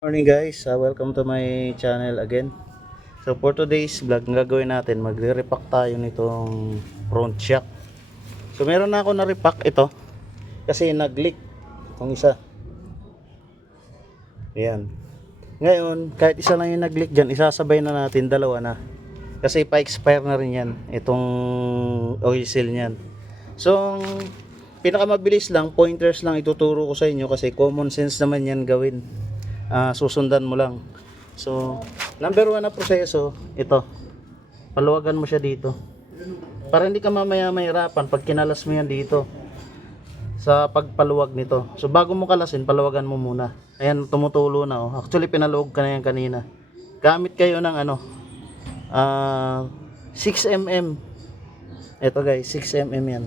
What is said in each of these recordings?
Morning guys, welcome to my channel again. So for today's vlog, ang gagawin natin, magre-repack tayo nitong front shock. So meron na ako na-repack ito kasi nag-leak itong isa. Ayan. Ngayon, kahit isa lang yung nag-leak dyan, isasabay na natin, dalawa na. Kasi pa-expire na rin yan, itong oil seal nyan. So, pinakamabilis lang, pointers lang ituturo ko sa inyo kasi common sense naman yan gawin. Susundan mo lang. So, number 1 na proseso, ito. Paluwagan mo siya dito. Para hindi ka mamaya mahirapan pag kinalas mo yan dito sa pagpaluwag nito. So, bago mo kalasin, paluwagan mo muna. Ayan, tumutulo na. Oh. Actually, pinaluwag ka na yan kanina. Gamit kayo ng 6mm. Ito guys, 6mm yan.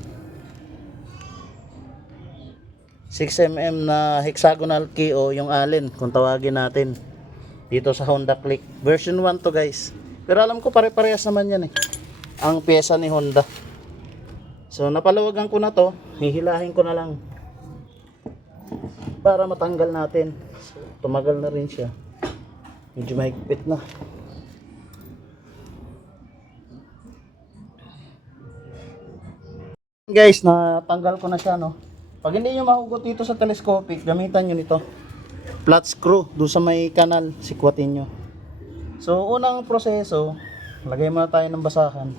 6mm na hexagonal key o yung Allen kung tawagin natin dito sa Honda Click version 1 to guys, pero alam ko pare-parehas naman yan ang pyesa ni Honda. So napaluwagan ko na to, hihilahin ko na lang para matanggal natin. So, tumagal na rin siya, medyo mahigpit na. Guys, natanggal ko na siya, no. Pag hindi nyo mahugot dito sa telescopic, gamitan nyo nito. Flat screw, doon sa may kanal, sikwatin nyo. So, unang proseso, lagay muna tayo ng basahan.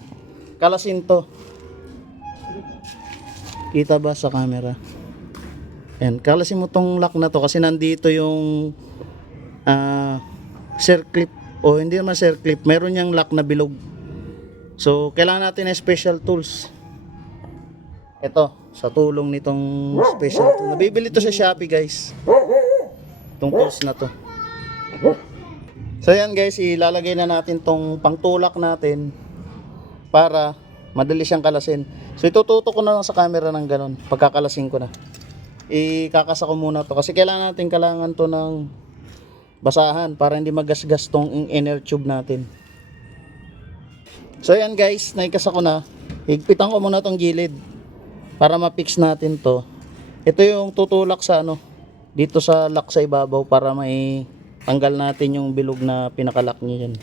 Kalasin to. Kita ba sa camera? Ayan, kalasin mo tong lock na to kasi nandito yung circlip, o hindi naman circlip, meron niyang lock na bilog. So, kailangan natin ng special tools. Ito, sa tulong nitong special tool. Nabibili to sa Shopee guys. Itong tools na to. So yan guys, ilalagay na natin tong pangtulak natin para madali siyang kalasin. So itututok ko na lang sa camera ng ganun. Pagkakalasin ko na, ikakasa ko muna to kasi kailangan to ng basahan para hindi magasgas tong inner tube natin. So yan guys, naikasa ko na. Higpitan ko muna tong gilid para ma-fix natin to. Ito yung tutulak sa dito sa lock sa ibabaw para may tanggal natin yung bilog na pinakalock niya yan.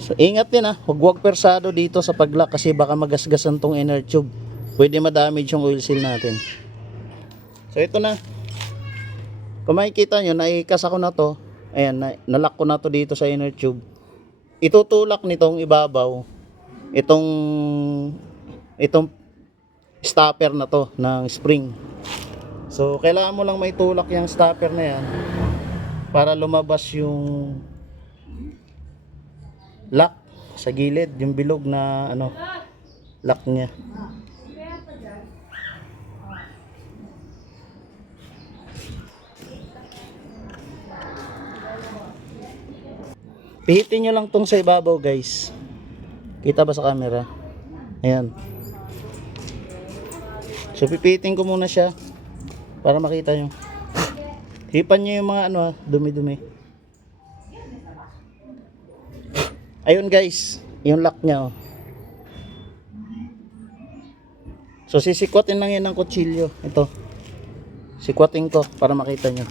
So ingat din huwag persado dito sa pag-lock kasi baka magasgasan tong inner tube. Pwede ma-damage yung oil seal natin. So ito na. Kung makikita nyo, naikasa ko na to. Ayan, nalock ko na to dito sa inner tube. Itutulak nitong ibabaw itong stopper na to ng spring. So kailangan mo lang may tulak yung stopper na yan para lumabas yung lock sa gilid, yung bilog na lock niya. Pihitin nyo lang tong sa ibabaw guys. Kita ba sa camera? Ayan. So pipitin ko muna siya para makita nyo. Hipan nyo yung mga dumi-dumi. Ayun guys, yung lock nya So sisikwatin lang yan ng kutsilyo. Ito. Sikwatin ko para makita nyo.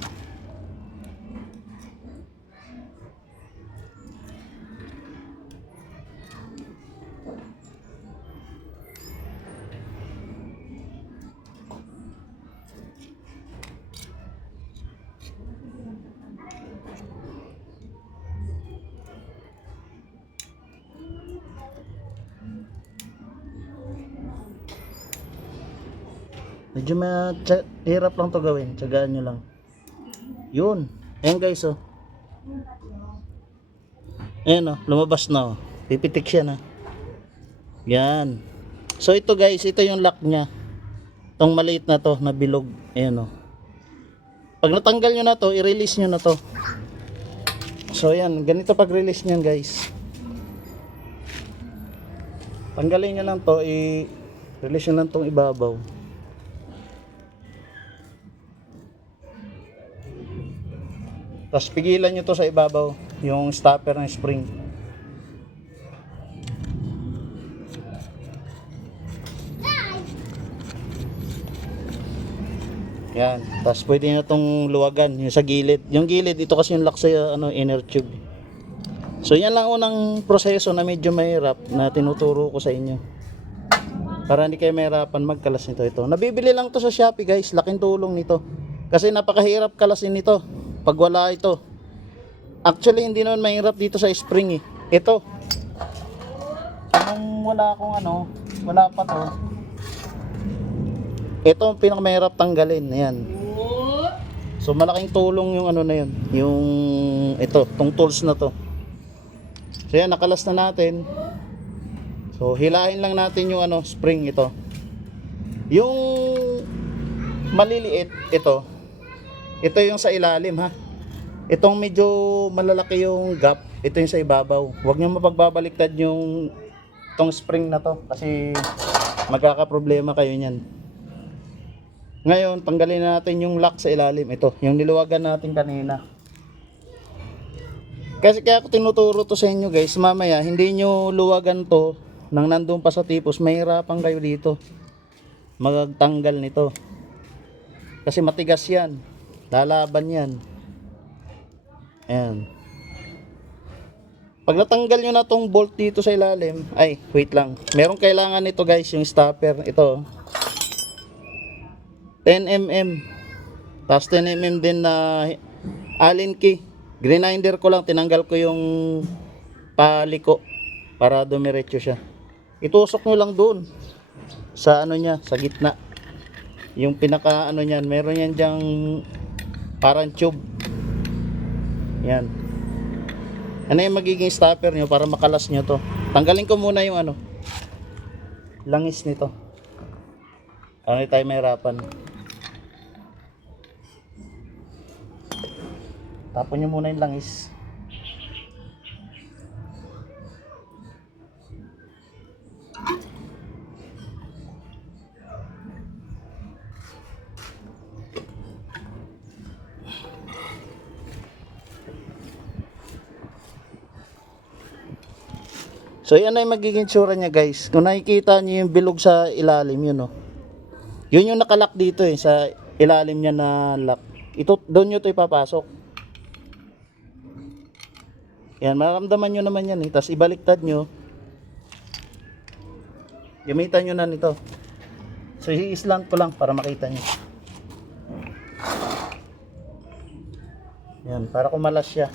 Medyo hirap lang to gawin. Tiyagaan nyo lang. Yun. Ayan guys Ayan lumabas na Pipitik siya na. Yan. So ito guys, ito yung lock nya. Itong maliit na to na bilog. Ayan Pag natanggal nyo na to, i-release nyo na to. So ayan, ganito pag-release nyo guys. Tanggalin nyo lang to, i-release nyo lang tong ibabaw. Tapos pigilan nyo to sa ibabaw, yung stopper ng spring. Yan. Tapos pwede nyo itong luwagan, yung sa gilid. Yung gilid, ito kasi yung lock sa inner tube. So yan lang unang proseso na medyo mahirap na tinuturo ko sa inyo. Para hindi kayo mahirapan magkalas nito. Ito. Nabibili lang to sa Shopee guys. Laking tulong nito. Kasi napakahirap kalasin nito pag wala ito. Actually hindi naman mahirap dito sa spring eh. Ito. Kung wala akong wala pa to. Ito ang pinakamahirap tanggalin. Ayan. So malaking tulong yung na yun. Yung tong tools na to. So yan, nakalas na natin. So hilahin lang natin yung spring ito. Yung maliliit ito. Ito yung sa ilalim ha. Itong medyo malalaki yung gap, ito yung sa ibabaw. Huwag niyo mapagbabaliktad yung tong spring na to kasi magkakaproblema kayo niyan. Ngayon, tanggalin natin yung lock sa ilalim. Ito, yung niluwagan natin kanina. Kasi kaya ako tinuturo to sa inyo guys, mamaya hindi nyo luwagan to nang nandun pa sa tipos, mahirapan kayo dito magtanggal nito. Kasi matigas yan, lalaban yan. Ayan. Pag natanggal nyo na tong bolt dito sa ilalim, ay wait lang, meron kailangan nito guys, yung stopper. Ito 10mm, tapos 10mm din na Allen key. Grinder ko lang, tinanggal ko yung paliko para dumiretso siya. Itusok nyo lang doon sa niya, sa gitna. Yung pinaka niyan, meron yan diyang parang tube. Yan. Ano yung magiging stopper nyo para makalas nyo to. Tanggalin ko muna yung langis nito. Ano tayo mahirapan. Tapon nyo muna yung langis. So yan na yung magiging tsura niya guys. Kung nakikita nyo yung bilog sa ilalim yun yun yung nakalock dito sa ilalim niya na lock. Ito, doon nyo ito ipapasok. Yan, mararamdaman nyo naman yan Tapos ibaliktad nyo. Gamitan nyo na nito. So i-slant ko lang para makita nyo. Yan, para kumalas siya.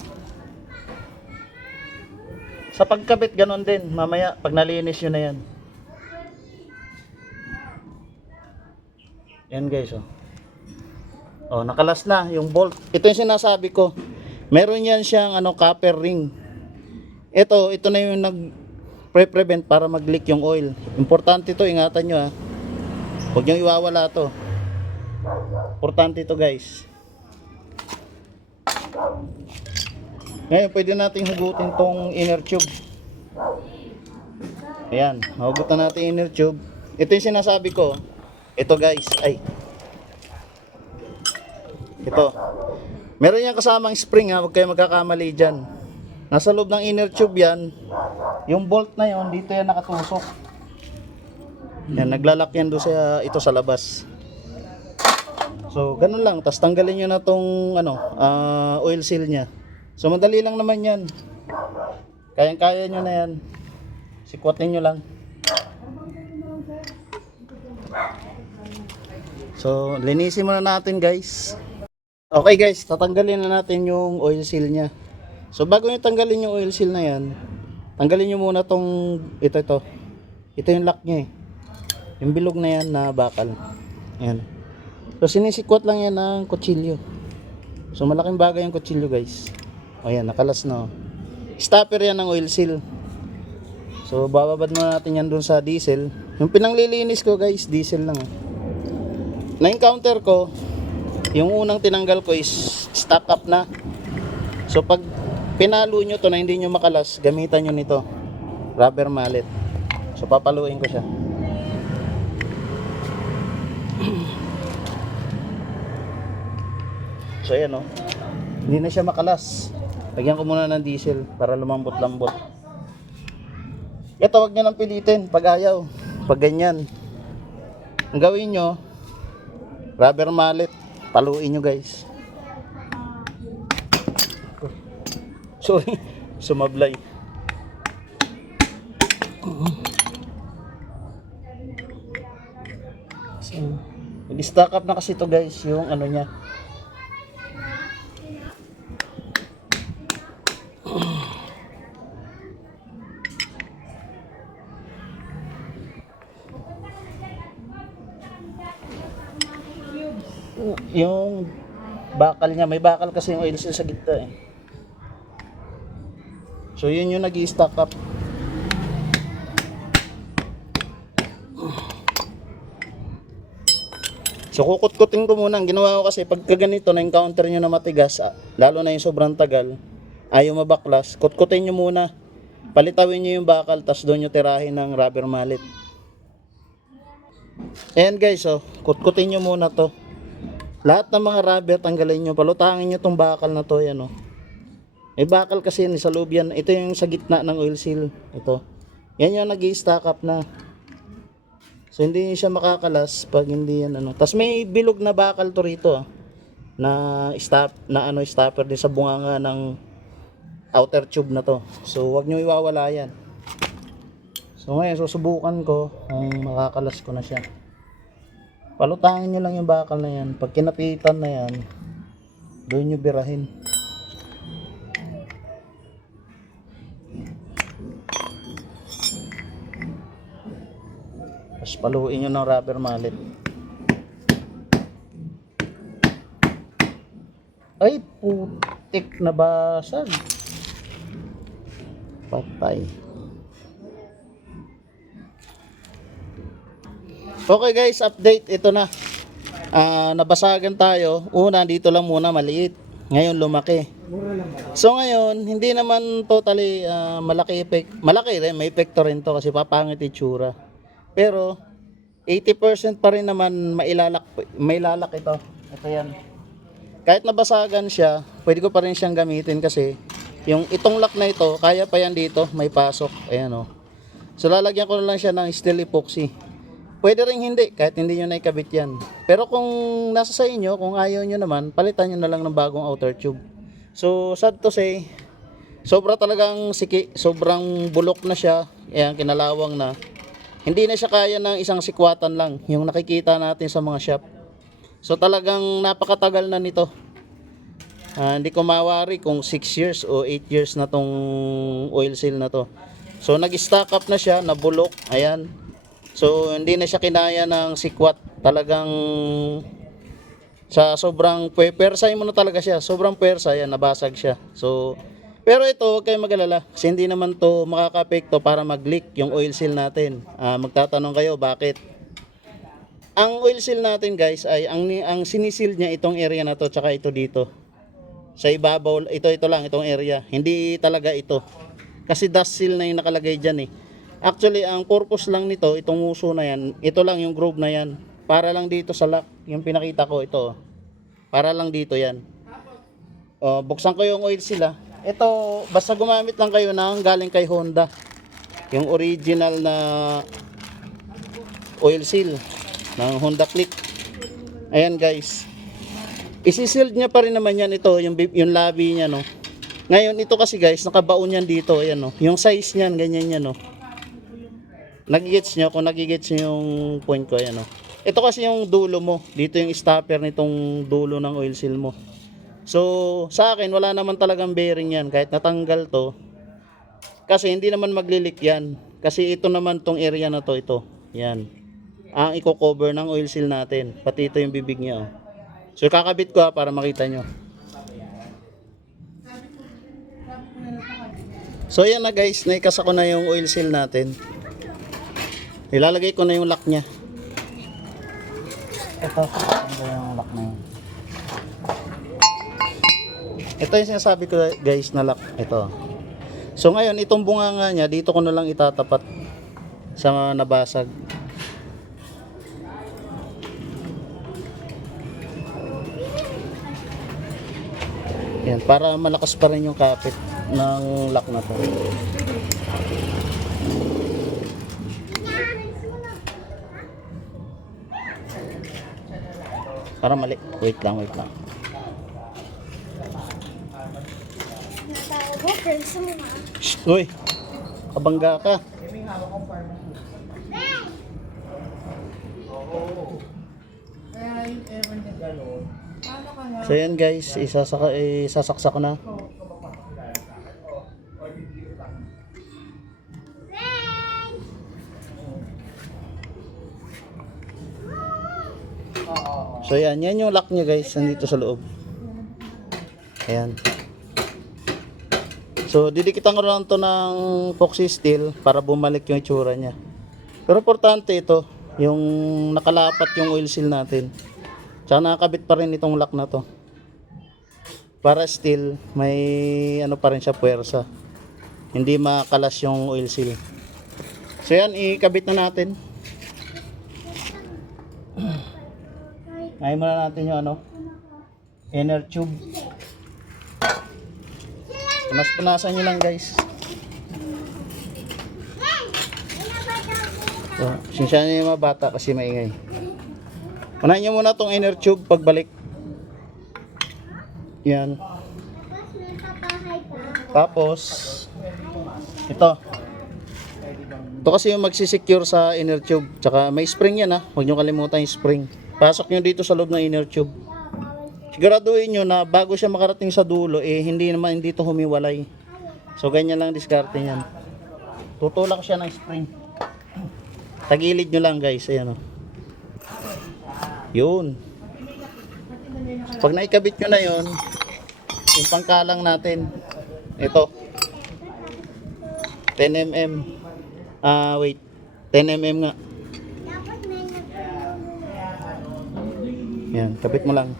Sa pagkabit ganon din. Mamaya pag nalinis nyo na yan. Yan guys nakalas na yung bolt. Ito yung sinasabi ko. Meron yan siyang copper ring. Ito na yung nag-prevent para mag-leak yung oil. Importante to, ingatan nyo Huwag nyo iwawala to. Importante to guys. Ngayon pwede natin hugutin tong inner tube. Ayan, hugutan natin inner tube. Ito yung sinasabi ko. Ito guys, ito. Meron yan kasamang spring huwag kayo magkakamali dyan. Nasa loob ng inner tube yan. Yung bolt na yon dito yan nakatusok. Yan, naglalak yan doon ito sa labas. So, ganun lang. Tapos tanggalin nyo na tong oil seal nya. So, madali lang naman yan. Kayang-kaya nyo na yan. Sikwatin nyo lang. So, linisin muna natin guys. Okay guys, tatanggalin na natin yung oil seal nya. So bago nyo tanggalin yung oil seal na yan, tanggalin nyo muna tong ito. Ito yung lock nya yung bilog na yan na bakal. Ayan. So sinisikwat lang yan ng kutsilyo. So malaking bagay yung kutsilyo guys. Ayan, nakalas na stopper yan ng oil seal. So bababad muna natin yan dun sa diesel. Yung pinanglilinis ko guys, diesel lang na-encounter ko. Yung unang tinanggal ko is stock up na. So pag pinalo nyo to na hindi nyo makalas, gamitan nyo nito, rubber mallet. So papaluin ko siya. So ayan hindi na siya makalas. Lagyan ko muna ng diesel para lumambot-lambot. Ito wag nyo nang pilitin pag ayaw. Pag ganyan, ang gawin nyo, rubber mallet. Paluin nyo guys. Sorry, sumablay. So, stack up na kasi to guys, yung ano niya. Yung bakal niya, may bakal kasi yung oil seal sa gitna eh. So yun yung nag-i-stack up. So kukut-kutin ko muna. Ang ginawa ko kasi pagka ganito na-encounter nyo na matigas, lalo na yung sobrang tagal, ayaw mabaklas, kutkutin nyo muna. Palitawin nyo yung bakal, tas doon nyo tirahin ng rubber mallet. Ayan guys, oh, kutkutin nyo muna to. Lahat ng mga rubber tanggalin nyo, palutangin nyo tong bakal na to, yan oh. May bakal kasi yan, sa loob yan. Ito yung sa gitna ng oil seal. Ito. Yan yung nag-i-stack up na. So hindi siya makakalas pag hindi yan ano. Tapos may bilog na bakal to rito na stopper din sa bunganga ng outer tube na to. So wag nyo iwawala yan. So ngayon susubukan ko kung makakalas ko na siya. Palutangin nyo lang yung bakal na yan. Pag kinapitan na yan, doon nyo birahin. Tapos paluin nyo ng rubber mallet. Ay, putik na basag. Patay. Okay guys, update. Ito na. Nabasagan tayo. Una, dito lang muna maliit. Ngayon lumaki. So ngayon, hindi naman totally malaki effect. Malaki rin, may epekto rin to kasi papangit itsura. Pero 80% pa rin naman mailalak ito. Ito yan. Kahit nabasagan siya, pwede ko pa rin siyang gamitin kasi yung itong lock na ito, kaya pa yan dito, may pasok. Ayan o. So lalagyan ko na lang siya ng steel epoxy. Pwede rin hindi, kahit hindi nyo naikabit yan. Pero kung nasa sa inyo, kung ayaw nyo naman, palitan nyo na lang ng bagong outer tube. So sad to say, sobra talagang sobrang bulok na siya. Ayan, kinalawang na. Hindi na siya kaya ng isang sikwatan lang, yung nakikita natin sa mga shop. So talagang napakatagal na nito. Hindi ko mawari kung 6 years o 8 years na tong oil seal na to. So nag-stack up na siya, nabulok, ayan. So hindi na siya kinaya ng sikwat. Talagang sa sobrang puwersahin mo na talaga siya. Sobrang puwersa, ayan, nabasag siya. So pero ito, huwag kayong mag-alala kasi hindi naman to makaka-apekto para mag-leak yung oil seal natin. Magtatanong kayo bakit? Ang oil seal natin guys ay ang sinisil niya itong area na to tsaka ito dito. Sa ibabaw, ito lang itong area. Hindi talaga ito. Kasi dust seal na yung nakalagay dyan eh. Actually, ang purpose lang nito, itong uso na yan, ito lang yung groove na yan. Para lang dito sa lock, yung pinakita ko ito. Para lang dito yan. Buksan ko yung oil seal ah. Ito, basta gumamit lang kayo ng galing kay Honda. Yung original na oil seal ng Honda Click. Ayan guys. Isi-sealed niya pa rin naman yan ito, yung labi niya no. Ngayon ito kasi guys, nakabaon yan dito, ayan no. Yung size niyan, ganyan yan no. Nagigets nyo, kung nagigets nyo yung point ko, ayan no. Ito kasi yung dulo mo, dito yung stopper nitong dulo ng oil seal mo. So, sa akin, wala naman talagang bearing yan. Kahit natanggal to. Kasi hindi naman maglilik yan. Kasi ito naman tong area na to, ito. Yan. Ang i-cover ng oil seal natin. Pati ito yung bibig niya. Oh. So, kakabit ko para makita nyo. So, yan na guys. Naikasa ko na yung oil seal natin. Ilalagay ko na yung lock niya. Ito. Ito yung lock na yun. Ito yung sinasabi ko guys na lock. Ito. So ngayon itong bunganga niya dito ko na lang itatapat sa nabasag. Yan, para malakas pa rin yung kapit ng lock na to. Para mali. Wait lang, wait lang. Natawag ko, friends mo na. Shh, uy! Kabangga ka. So yan guys, isasaksa ko na. So yan yung lock niya guys, nandito sa loob. Ayan. So didikitan ko lang to ng epoxy steel para bumalik yung itsura niya. Pero importante ito, yung nakalapat yung oil seal natin. Tsaka nakakabit pa rin itong lock na to. Para still may ano pa rin siya, puwersa. Hindi makalas yung oil seal. So yan, ikabit na natin. Ngayon muna natin yung ano, inner tube. Mas punasan nyo lang guys. So, sinsya nyo yung mga bata kasi maingay. Unahin nyo muna tong inner tube pagbalik. Yan. Tapos, ito. Ito kasi yung magsisecure sa inner tube. Tsaka may spring yan ha. Huwag nyo kalimutan yung spring. Pasok nyo dito sa loob ng inner tube. Siguraduhin nyo na bago siya makarating sa dulo, hindi naman dito humiwalay. So ganyan lang diskarte niyan. Tutulak siya ng spring. Tagilid nyo lang guys. Ayan o. Yun. Pag naikabit nyo na yun, yung pangkalang natin, ito 10mm. Wait, 10mm nga. Yan, kapit mo lang.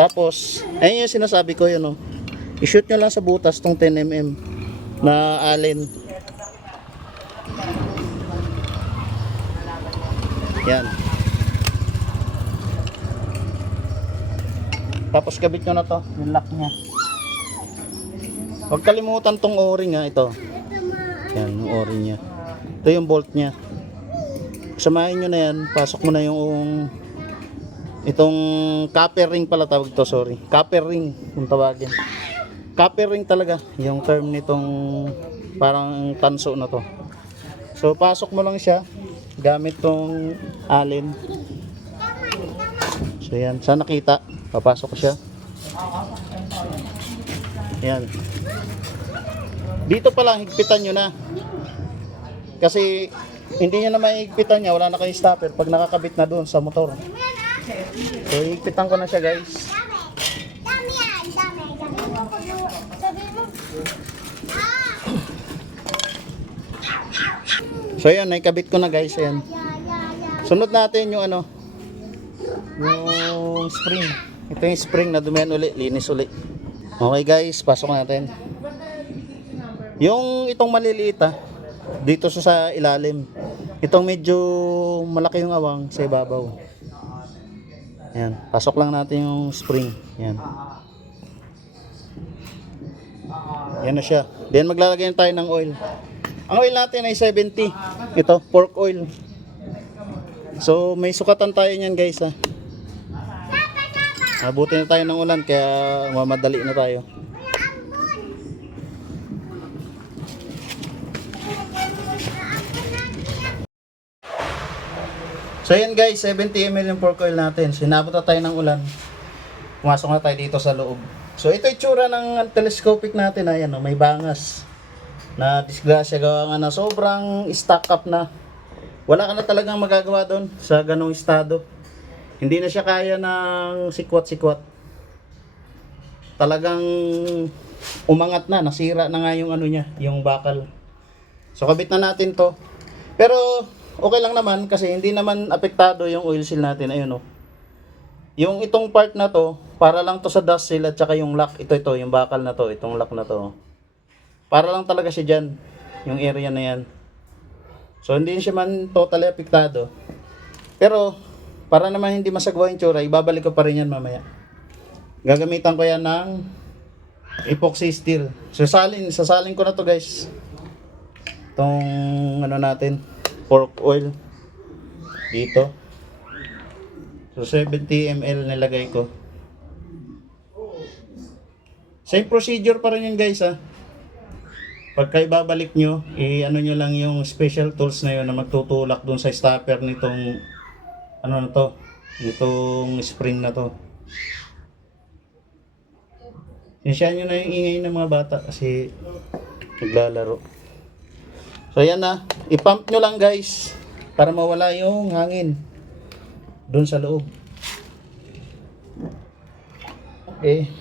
Tapos, ayun yung sinasabi ko yun, oh. I-shoot nyo lang sa butas tong 10mm na allen. Yan. Tapos kabit nyo na to, yung lock nya. Huwag kalimutan tong o-ring ha, ito. Yan, yung o-ring nya. Ito yung bolt nya. Samahin nyo na yan, pasok mo na yung itong copper ring pala tawag to, sorry. Copper ring, kung tawagin. Copper ring talaga, yung term nitong parang tanso na to. So, pasok mo lang siya gamit tong allen. So, yan. Saan nakita? Papasok ko siya. Yan. Dito pa lang, higpitan nyo na. Kasi, hindi nyo na mahigpitan niya, wala na kayong stopper pag nakakabit na doon sa motor. So, higpitan ko na siya guys. Dami yan, dami. Sabi mo. So, yan, naikabit ko na guys. Ayan. Sunod natin yung ano, yung spring. Ito yung spring na dumihan uli, linis uli. Okay guys, pasok natin. Yung itong maliliit dito sa ilalim. Itong medyo malaki yung awang sa ibabaw. Yan, pasok lang natin yung spring. Yan. Yan na siya. Then maglalagay na tayo ng oil. Ang oil natin ay 70. Ito, pork oil. So may sukatan tayo niyan guys ha. Abutin na tayo ng ulan kaya mamadali na tayo. So yan guys, 70 ml yung pork oil natin. Sinabot na tayo ng ulan. Pumasok na tayo dito sa loob. So ito yung tsura ng telescopic natin. Ayan, oh, may bangas. Na disgrasya gawa nga na sobrang stack up na. Wala ka na talagang magagawa doon sa ganong estado. Hindi na siya kaya ng sikwat-sikwat. Talagang umangat na, nasira na nga yung ano niya, yung bakal. So kabit na natin to. Pero okay lang naman kasi hindi naman apektado yung oil seal natin. Ayun oh. Yung itong part na to, para lang to sa dust seal at saka yung lock. Ito, yung bakal na to, itong lock na to. Para lang talaga siya dyan, yung area na yan. So hindi siya man totally apektado. Pero para naman hindi masagwa yung tsura, ibabalik ko pa rin yan mamaya. Gagamitan ko yan ng epoxy steel. Sasalin ko na to guys. Itong ano natin, pork oil dito. So 70 ml nilagay ko. Same procedure pa rin yun guys ha. Pagka ibabalik nyo, ano nyo lang yung special tools na yun na magtutulak dun sa stopper nitong ano na to, nitong spring na to. Insyan nyo na yung ingay ng mga bata kasi naglalaro. So yan na, ipump nyo lang guys para mawala yung hangin dun sa loob. Okay.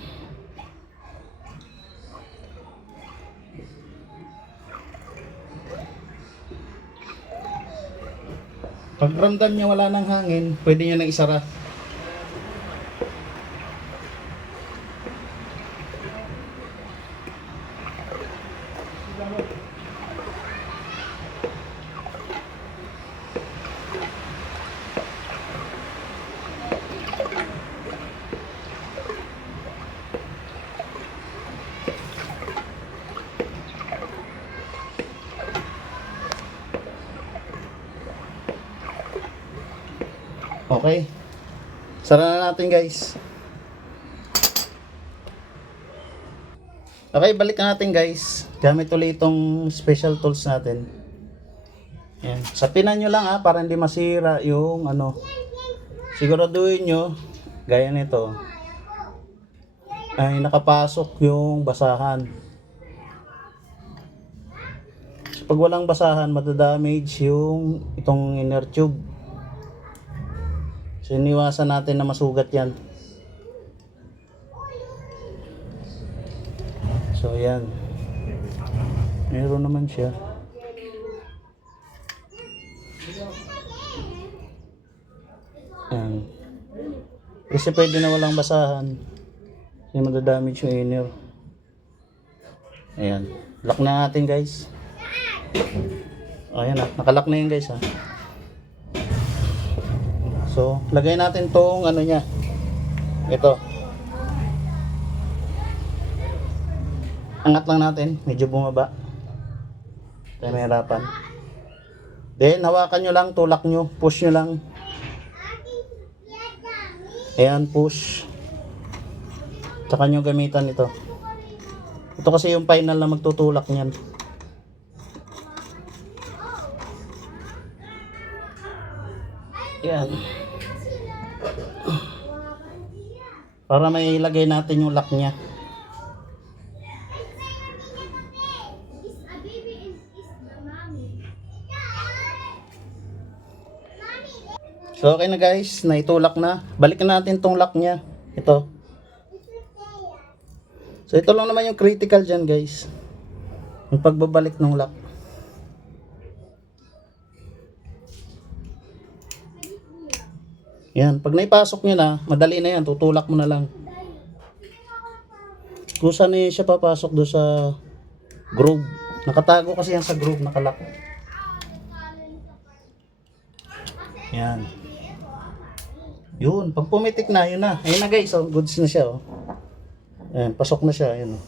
Pag ramdam niya wala ng hangin, pwede nyo nang isara. Okay. Sara na natin guys. Okay, balik na natin guys. Gamit ulit itong special tools natin. Yan. Sapinan nyo lang para hindi masira yung ano. Siguraduhin nyo, gaya nito, ay nakapasok yung basahan. So, pag walang basahan, madadamage yung itong inner tube. So iniwasan natin na masugat yan. So yan. Meron naman siya. Yan. Kasi pwede na walang basahan. Hindi madadamage yung inner. Ayan. Lock na natin guys. Ayan na. Nakalock na yun guys ha. So, lagay natin tong ano niya. Ito. Angat lang natin, medyo bumaba. Tayo mahirapan. Then, hawakan nyo lang, tulak nyo, push nyo lang. Ayan, push. Tsaka nyo gamitan ito. Ito kasi yung final na magtutulak niyan. Ayan. Para may ilagay natin yung lock niya. So okay na guys, naitulak na. Balikan natin tong lock niya. Ito. So ito lang naman yung critical dyan guys. Yung pagbabalik ng lock. Yan, pag naipasok nyo na, madali na yan, tutulak mo na lang. Kung saan na siya papasok doon sa groove. Nakatago kasi yan sa groove, nakalak. Yan. Yun, pag pumitik na, yun na. Ayun na guys, oh, goods na siya. Oh. Ayan, pasok na siya. Yun. Oh.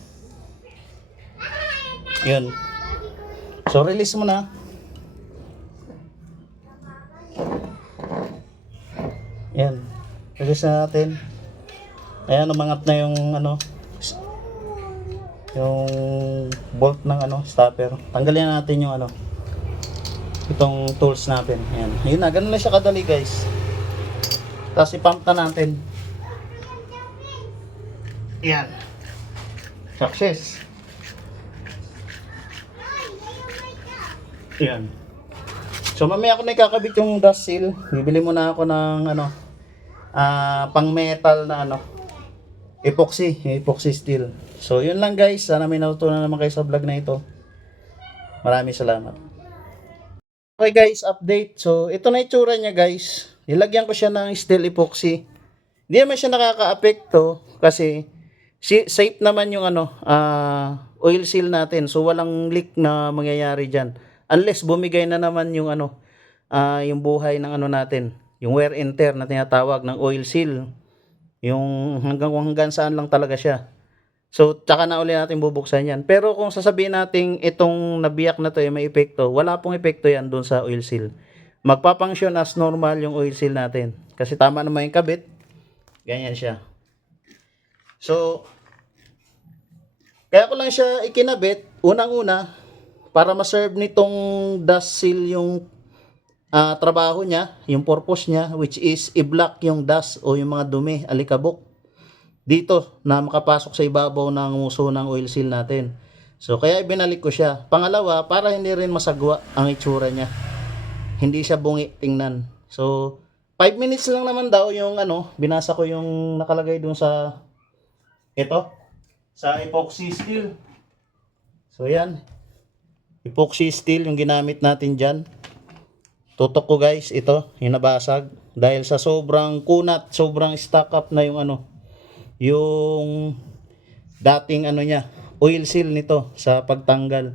Yun. So, release mo na. Yan. Release na natin. Ayan, umangat na yung ano, yung bolt ng ano, stopper. Tanggalin natin yung ano, itong tools natin. Ayan. Yun na, ganun lang siya kadali guys. Tapos i-pump na natin. Ayan. Success. Ayan. So mamaya ako na ikakabit yung dust seal. Bibili muna ako ng ano, pang metal na ano, epoxy steel. So yun lang guys, sana may natutunan naman kayo sa vlog na ito. Maraming salamat. Okay guys, update. So ito na itsura niya guys. Nilagyan ko siya ng steel epoxy. Hindi naman siya nakaka-apekto kasi safe naman yung ano, oil seal natin. So walang leak na mangyayari diyan. Unless bumigay na naman yung ano, yung buhay ng ano natin, yung wear and tear na tinatawag ng oil seal. Yung hanggang saan lang talaga siya. So, tsaka na uli natin bubuksan yan. Pero kung sasabihin natin itong nabiyak na to ay may epekto, wala pong epekto yan doon sa oil seal. magpapangsyon as normal yung oil seal natin. Kasi tama naman yung kabit. Ganyan siya. So, kaya ko lang siya ikinabit, unang-una, para ma-serve nitong dust seal yung trabaho niya, yung purpose niya, which is i-block yung dust o yung mga dumi, alikabok, dito na makapasok sa ibabaw ng muso ng oil seal natin. So, kaya ibinalik ko siya. Pangalawa, para hindi rin masagwa ang itsura niya. Hindi siya bungi tingnan. So, 5 minutes lang naman daw yung binasa ko yung nakalagay dun sa sa epoxy steel. So, yan. Epoxy steel yung ginamit natin dyan. Tutok ko guys, ito, yung nabasag. Dahil sa sobrang kunat, sobrang stock up na yung yung dating niya, oil seal nito sa pagtanggal.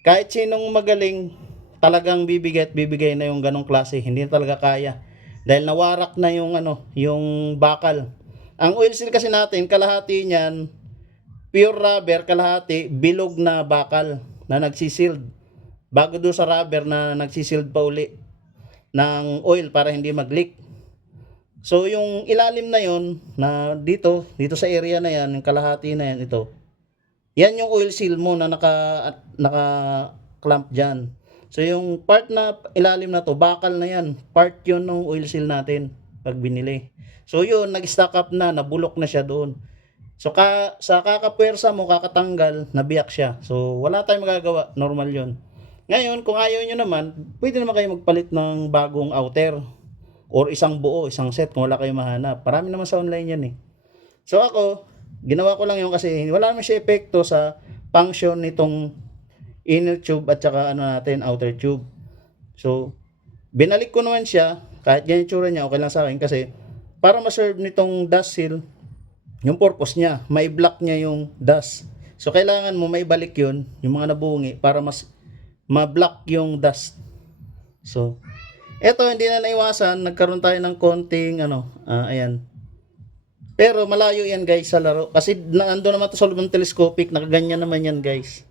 Kahit sinong magaling, talagang bibigay na yung ganong klase. Hindi talaga kaya. Dahil nawarak na yung yung bakal. Ang oil seal kasi natin, kalahati niyan, pure rubber, kalahati, bilog na bakal na nagsisild. Bago doon sa rubber na nagsisild pa uli ng oil para hindi mag-leak. So yung ilalim na yon na dito sa area na yan, yung kalahati na yan, ito. Yan yung oil seal mo na naka clamp diyan. So yung part na ilalim na to, bakal na yan. Part yun ng oil seal natin pag binili. So yun, nag-stack up na, nabulok na siya doon. So sa kakapwersa mo, kakatanggal, nabiyak siya. So wala tayong magagawa, normal yun. Ngayon, kung ayaw nyo naman, pwede naman kayo magpalit ng bagong outer. Or isang buo, isang set kung wala kayong mahanap. Marami naman sa online yan eh. So ako, ginawa ko lang yun kasi wala naman siya epekto sa function nitong inner tube at saka outer tube. So, binalik ko naman siya, kahit ganyan tsura niya, okay lang sa akin kasi para ma-serve nitong dust seal, yung purpose niya, may block niya yung dust. So, kailangan mo may balik yun, yung mga nabungi, para mas ma-block yung dust. So, eto, hindi na naiwasan, nagkaroon tayo ng konting, ayan. Pero malayo yan guys sa laro. Kasi nandun naman ito sa loob ng telescopic, nakaganyan naman yan guys.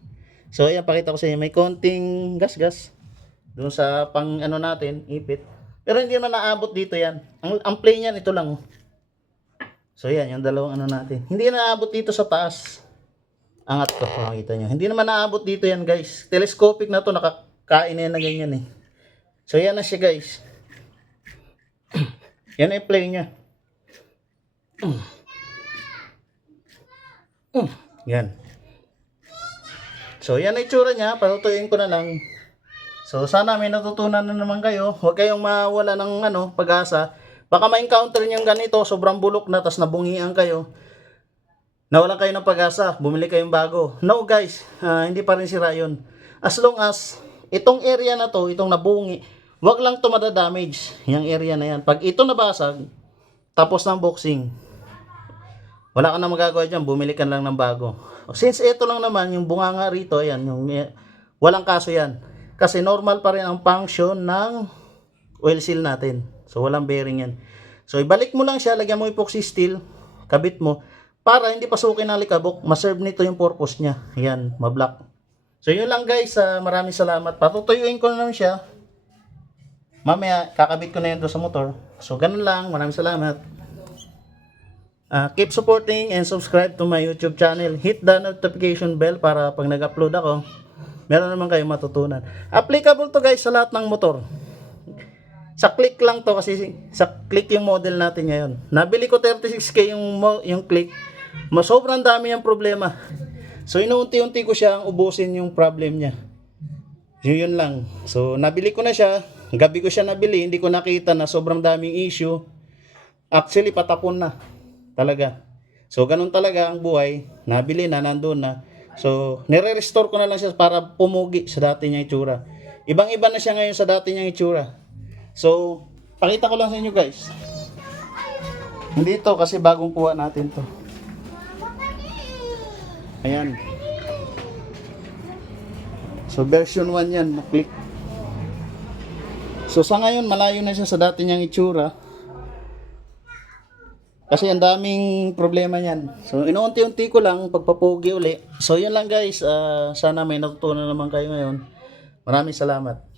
So, ayan, pakita ko sa inyo, may konting gas-gas. Doon sa pang natin, ipit. Pero hindi naman naabot dito yan. Ang plane yan, ito lang. So, ayan, yung dalawang natin. Hindi naabot dito sa taas. Angat ko, makikita nyo. Hindi naman naabot dito yan guys. Telescopic na to, nakakain na yan na ganyan eh. So, yan na siya guys. Yan ay play niya. Yan. So, yan ay tsura niya. Patutuyuin ko na lang. So, sana may natutunan na naman kayo. Huwag kayong mawala ng pag-asa. Baka ma-encounter nyo yung ganito. Sobrang bulok na, tas nabungian kayo. Nawalan kayo ng pag-asa. Bumili kayong bago. No guys, hindi pa rin sira yun. As long as itong area na to, itong nabungi, wag lang ito madadamage, yung area na yan. Pag ito nabasag, tapos ng boxing, wala ka na magagawa dyan, bumili ka lang ng bago. Since ito lang naman, yung bunganga rito, ayan, walang kaso yan. Kasi normal pa rin ang function ng oil seal natin. So, walang bearing yan. So, ibalik mo lang siya, lagyan mo epoxy steel, kabit mo, para hindi pasukin ng likabok, ma-serve nito yung purpose niya. Ayan, ma-block. So, yun lang guys, maraming salamat. Patutuyuin ko na lang siya. Mamaya, kakabit ko na yun doon sa motor. So, ganun lang. Maraming salamat. Keep supporting and subscribe to my YouTube channel. Hit the notification bell para pag nag-upload ako, meron naman kayong matutunan. Applicable to guys sa lahat ng motor. Sa click lang to kasi sa click yung model natin ngayon. Nabili ko 36K yung click. Sobrang dami yung problema. So, inuunti-unti ko siyang ubusin yung problem niya. Yun lang. So, nabili ko na siya. Gabi ko siya nabili, hindi ko nakita na sobrang daming issue. Actually, patapon na. Talaga. So, ganun talaga ang buhay. Nabili na, nandun na. So, nire-restore ko na lang siya para pumugi sa dati niyang itsura. Ibang-iba na siya ngayon sa dati niyang itsura. So, pakita ko lang sa inyo guys. Hindi to kasi bagong kuha natin to. Ayan. So, version 1 yan, na-click. So, sa ngayon, malayo na siya sa dati niyang itsura. Kasi ang daming problema niyan. So, inuunti-unti ko lang pagpapugi uli. So, yun lang guys. Sana may natutunan naman kayo ngayon. Maraming salamat.